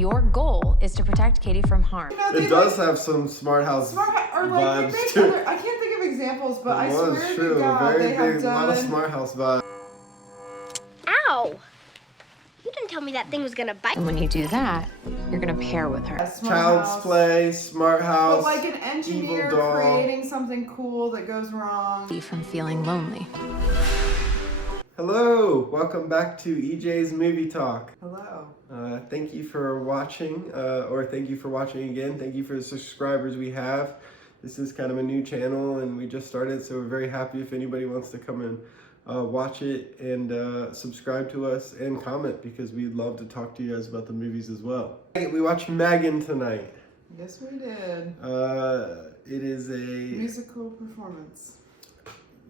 Your goal is to protect Katie from harm. You know, it does have some smart house or like vibes too. I can't think of examples, but I It was swear true. to God, Very they have big, done. A lot of smart house vibes. Ow! You didn't tell me that thing was gonna bite. And when you do that, you're gonna pair with her. Child's Play, smart house. But like an engineer evil doll. creating something cool that goes wrong. From feeling lonely. Hello, welcome back to EJ's Movie Talk. Hello. Thank you for watching, or thank you for watching again. Thank you for the subscribers we have. This is kind of a new channel and we just started, so we're very happy if anybody wants to come and watch it and subscribe to us and comment, because we'd love to talk to you guys about the movies as well. We watched M3GAN tonight. Yes, we did. It is a musical performance.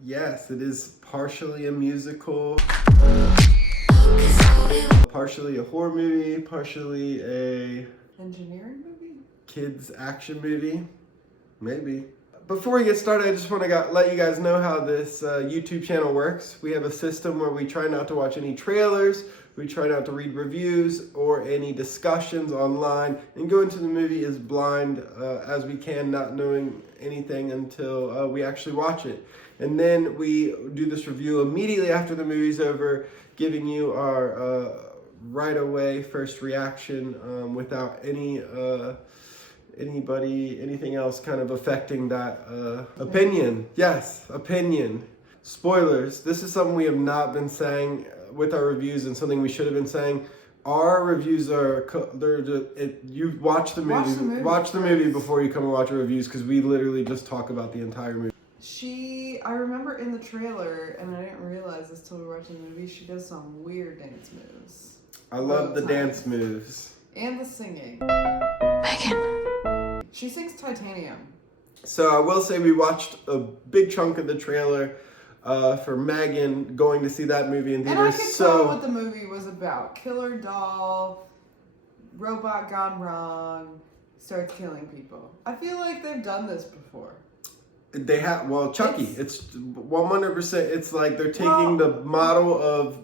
Yes, it is partially a musical, partially a horror movie, partially a engineering movie, kids action movie, maybe. Before we get started, I just want to let you guys know how this YouTube channel works. We have a system where we try not to watch any trailers, we try not to read reviews or any discussions online, and go into the movie as blind as we can, not knowing anything until we actually watch it. And then we do this review immediately after the movie's over, giving you our right away first reaction without anything else kind of affecting that opinion. Yes, opinion. Spoilers. This is something we have not been saying with our reviews, and something we should have been saying. Our reviews are, you watch the movie. Watch the movie before you come and watch our reviews, because we literally just talk about the entire movie. I remember in the trailer, and I didn't realize this till we were watching the movie, she does some weird dance moves. I love the dance moves. And the singing. M3GAN. She sings Titanium. So I will say we watched a big chunk of the trailer for M3GAN, going to see that movie in theaters. And I could tell what the movie was about. Killer doll, robot gone wrong, starts killing people. I feel like they've done this before. They have, well, Chucky. It's 100%. It's like they're taking the model of,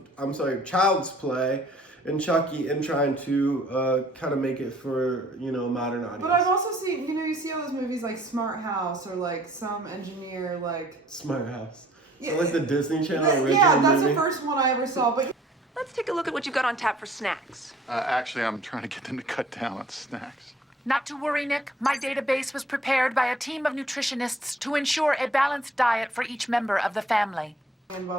Child's Play and Chucky and trying to kind of make it for, modern audience. But I've also seen, you see all those movies like Smart House, or like some engineer like... Smart House. Yeah, like the Disney Channel original yeah, that's movie. the first one I ever saw. But let's take a look at what you've got on tap for snacks. Actually, I'm trying to get them to cut down on snacks. Not to worry, Nick. My database was prepared by a team of nutritionists to ensure a balanced diet for each member of the family.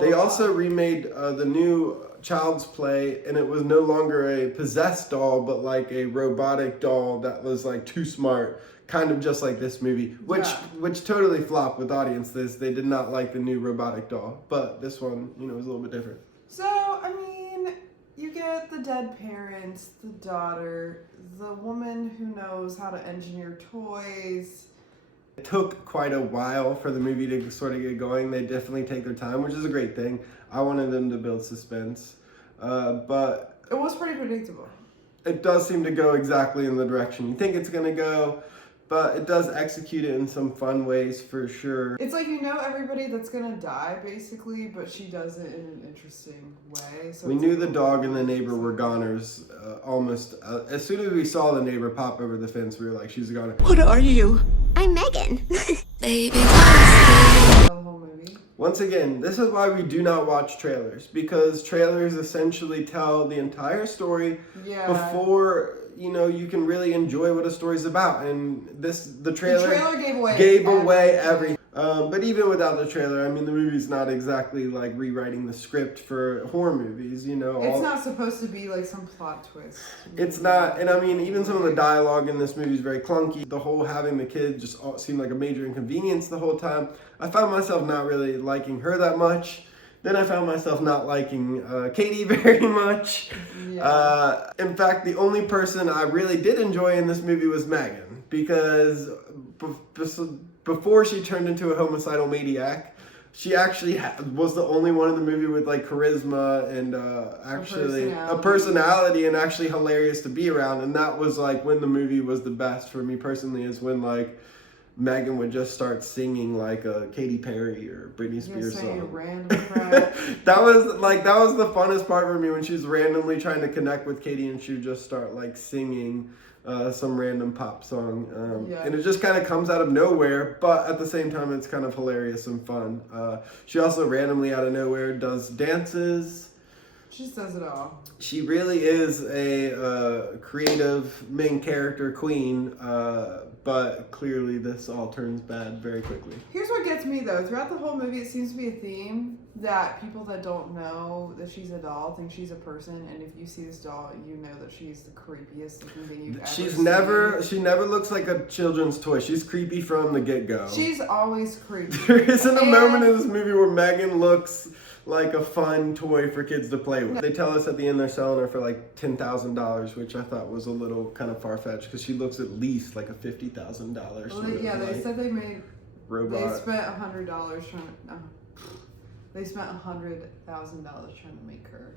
They also remade the new Child's Play, and it was no longer a possessed doll, but like a robotic doll that was like too smart, kind of just like this movie, which totally flopped with audiences. They did not like the new robotic doll, but this one, was a little bit different. So, I mean, you get the dead parents, the daughter, the woman who knows how to engineer toys. It took quite a while for the movie to sort of get going. They definitely take their time, which is a great thing. I wanted them to build suspense, but... It was pretty predictable. It does seem to go exactly in the direction you think it's going to go, but it does execute it in some fun ways for sure. It's like everybody that's going to die, basically, but she does it in an interesting way. So we knew the dog and the neighbor were goners almost. As soon as we saw the neighbor pop over the fence, we were like, she's a goner. What are you? I'm M3GAN. Baby. The whole movie. Once again, this is why we do not watch trailers, because trailers essentially tell the entire story before you can really enjoy what a story's about. And the trailer gave away everything. But even without the trailer, I mean, the movie's not exactly like rewriting the script for horror movies, It's not supposed to be like some plot twist. It's not, and I mean, even some of the dialogue in this movie is very clunky. The whole having the kid just seemed like a major inconvenience the whole time. I found myself not really liking her that much. Then I found myself not liking Katie very much. Yeah. In fact, the only person I really did enjoy in this movie was M3GAN, because before she turned into a homicidal maniac, she actually was the only one in the movie with like charisma and actually a personality and actually hilarious to be around. And that was like when the movie was the best for me personally, is when like M3GAN would just start singing like a Katy Perry or Britney Spears saying song. random crap. that was the funnest part for me, when she was randomly trying to connect with Katie and she would just start like singing some random pop song. And it just kind of comes out of nowhere, but at the same time it's kind of hilarious and fun. She also randomly out of nowhere does dances. She says it all. She really is a creative main character queen, but clearly this all turns bad very quickly. Here's what gets me though. Throughout the whole movie, it seems to be a theme that people that don't know that she's a doll think she's a person, and if you see this doll, you know that she's the creepiest looking thing you've ever seen. She never looks like a children's toy. She's creepy from the get-go. She's always creepy. There isn't a moment in this movie where M3GAN looks like a fun toy for kids to play with. They tell us at the end they're selling her for like $10,000, which I thought was a little kind of far-fetched because she looks at least like a $50,000. Well, they said they made robot. They spent $100 trying to. They spent $100,000 trying to make her.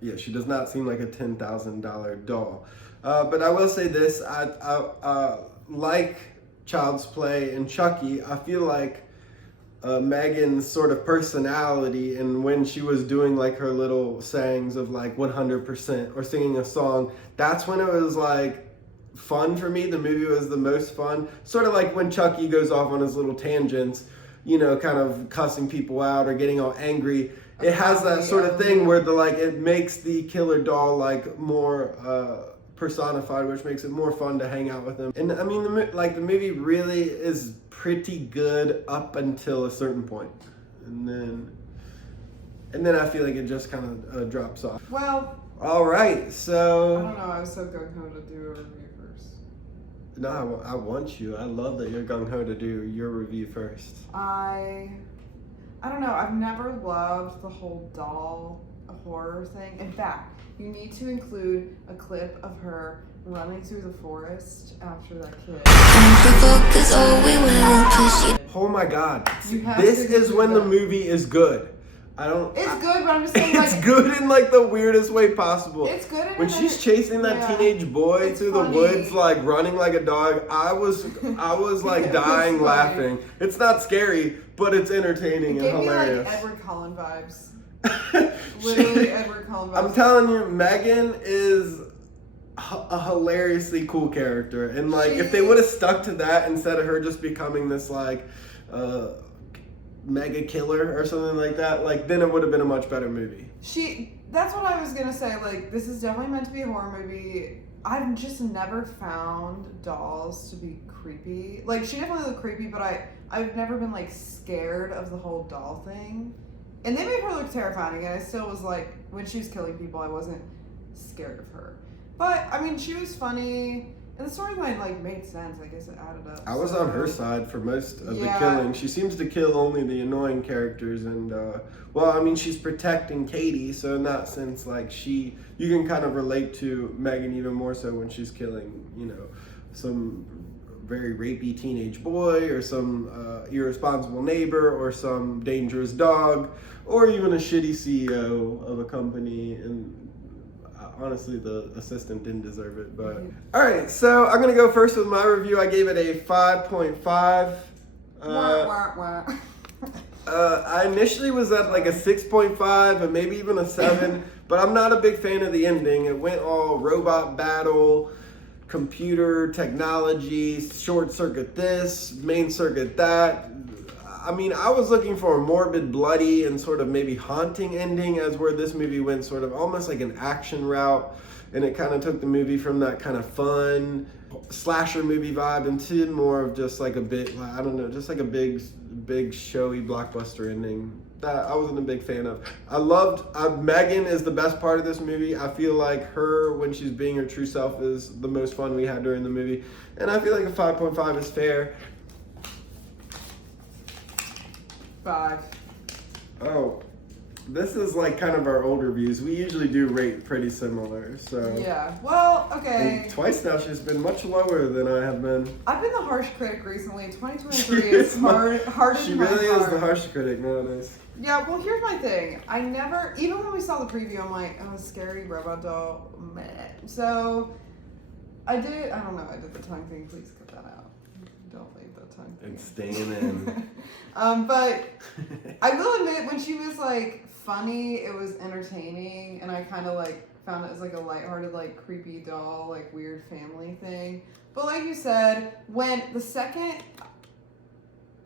Yeah, she does not seem like a $10,000 doll. But I will say this: I like Child's Play and Chucky. I feel like M3GAN's sort of personality, and when she was doing like her little sayings of like 100% or singing a song, that's when it was like fun for me. The movie was the most fun. Sort of like when Chucky goes off on his little tangents, you know, kind of cussing people out or getting all angry. It has that sort of thing where it makes the killer doll like more personified, which makes it more fun to hang out with him. And I mean, the movie really is pretty good up until a certain point, and then I feel like it just kind of drops off. Well, all right, so I don't know. I was so gung-ho to do a review first. No, I want you. I love that you're gung-ho to do your review first. I don't know. I've never loved the whole doll horror thing. In fact, you need to include a clip of her running through the forest after that kid. Oh my God! You have This to is do when that. the movie is good. It's good, but I'm just saying, It's good in like the weirdest way possible. It's good in when she's chasing that teenage boy It's through funny. the woods, like running like a dog. I was like It was dying funny. laughing. It's not scary, but it's entertaining It and gave me hilarious. like Edward Cullen vibes. Literally Edward Cullen vibes. I'm telling you, M3GAN is a hilariously cool character, and like if they would have stuck to that instead of her just becoming this like mega killer or something like that, like then it would have been a much better movie. That's what I was gonna say. Like, this is definitely meant to be a horror movie. I've just never found dolls to be creepy. Like, she definitely looked creepy, but I've never been like scared of the whole doll thing. And they made her look terrifying, and I still was like, when she was killing people, I wasn't scared of her. But I mean, she was funny, and the storyline like made sense. I guess it added up. I was on her side for most of the Yeah. killing. She seems to kill only the annoying characters, and well, I mean, she's protecting Katie, so in that sense, like you can kind of relate to M3GAN even more so when she's killing, you know, some very rapey teenage boy or some irresponsible neighbor or some dangerous dog or even a shitty CEO of a company. And honestly, the assistant didn't deserve it, but all right, so I'm gonna go first with my review. I gave it a 5.5. I initially was at like a 6.5 and maybe even a 7, but I'm not a big fan of the ending. It went all robot battle, computer technology, short circuit this, main circuit that. I mean, I was looking for a morbid, bloody, and sort of maybe haunting ending, as where this movie went sort of almost like an action route, and it kind of took the movie from that kind of fun slasher movie vibe into more of just like a bit, I don't know, just like a big showy blockbuster ending that I wasn't a big fan of. I loved, M3GAN is the best part of this movie. I feel like her, when she's being her true self, is the most fun we had during the movie, and I feel like a 5.5 is fair. 5. Oh, this is like kind of our old reviews. We usually do rate pretty similar, so. Yeah. Well, okay. And twice now she's been much lower than I have been. I've been the harsh critic recently. 2023 is hard She in my really heart. is the harsh critic nowadays. Yeah, well, here's my thing. I never, even when we saw the preview, I'm like, oh, scary robot doll, meh. So, I did the tongue thing, please cut that out. don't leave that time. And staying in. But I will admit, when she was like funny, it was entertaining, and I kind of like found it as like a lighthearted, like creepy doll, like weird family thing. But like you said,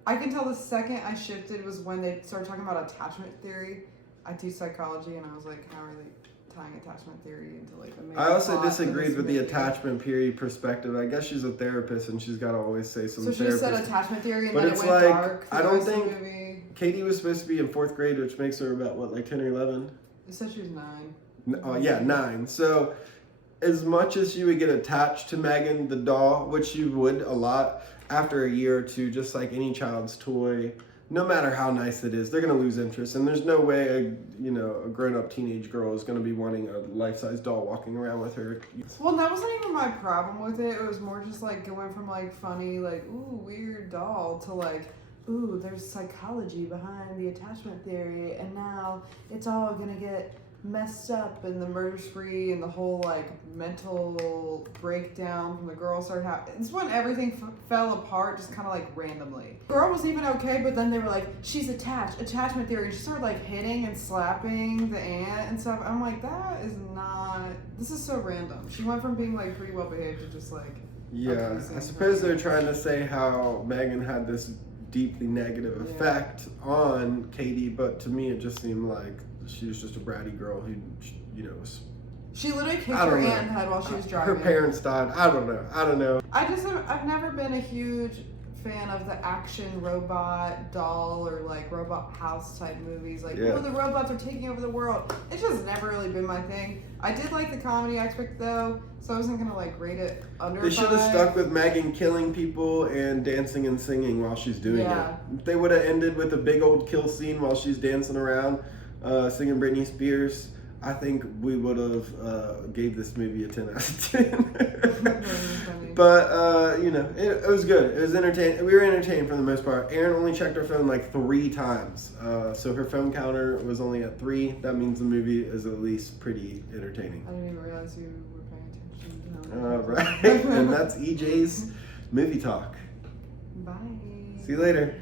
I can tell the second I shifted was when they started talking about attachment theory. I teach psychology, and I was like, how are they tying attachment theory into like the main I also plot for disagreed this with the movie? attachment period perspective. I guess she's a therapist, and she's got to always say some So she therapist. said attachment theory, and But then it it's went like, dark. I don't the rest of think- the movie. Katie was supposed to be in 4th grade, which makes her about, what, like 10 or 11? You said she was 9. Yeah, 9. So as much as you would get attached to M3GAN, the doll, which you would a lot, after a year or two, just like any child's toy, no matter how nice it is, they're going to lose interest. And there's no way a grown-up teenage girl is going to be wanting a life-size doll walking around with her. Well, that wasn't even my problem with it. It was more just like going from like funny, like, ooh, weird doll to like, ooh, there's psychology behind the attachment theory, and now it's all gonna get messed up, and the murder spree and the whole like mental breakdown from the girl started happening. It's when everything fell apart just kind of like randomly. The girl was even okay, but then they were like, she's attachment theory, and she started like hitting and slapping the aunt and stuff. I'm like, this is so random. She went from being like pretty well behaved to just like, Yeah, okay, I same suppose thing. they're trying to say how M3GAN had this deeply negative effect on Katie, but to me it just seemed like she was just a bratty girl who, was... She literally kicked I don't her know. aunt in the head while she was driving. Her parents died. I don't know. I've never been a huge fan of the action robot doll or like robot house type movies. Like, Yeah. oh, the robots are taking over the world. It's just never really been my thing. I did like the comedy aspect though, so I wasn't gonna like rate it under. They should have 5. stuck with M3GAN killing people and dancing and singing while she's doing Yeah. it. They would have ended with a big old kill scene while she's dancing around, singing Britney Spears. I think we would have gave this movie a 10 out of 10. But, it was good. It was entertaining. We were entertained for the most part. Erin only checked her phone like 3 times. So her phone counter was only at 3. That means the movie is at least pretty entertaining. I didn't even realize you were paying attention. Right. And that's EJ's Movie Talk. Bye. See you later.